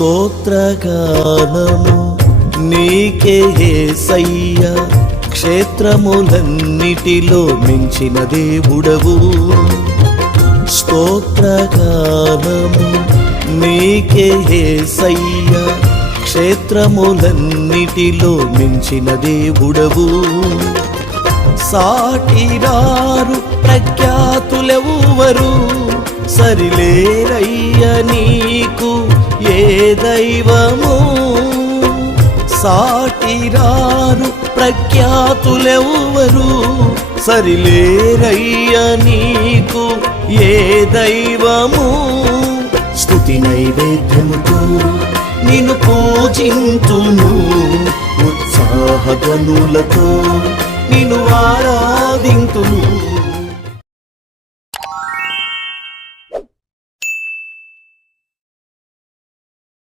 స్తోత్రగానము నీకే యేసయ్యా, క్షేత్రములన్నిటిలో మించిన దేవుడవు. స్తోత్రగానము నీకే యేసయ్యా, క్షేత్రములన్నిటిలో మించిన దేవుడవు. సాటిరారు ప్రఖ్యాతులెవ్వరు, సరిలేరయ్య నీకు ఏ దైవము. సాటిరారు ప్రఖ్యాతులెవ్వరు, సరిలేరయ్య నీకు ఏ దైవము. స్తుతి నైవేద్యముతో నిన్ను పూజింతును, ఉత్సాహగనులతో నిన్ను ఆరాధింతును.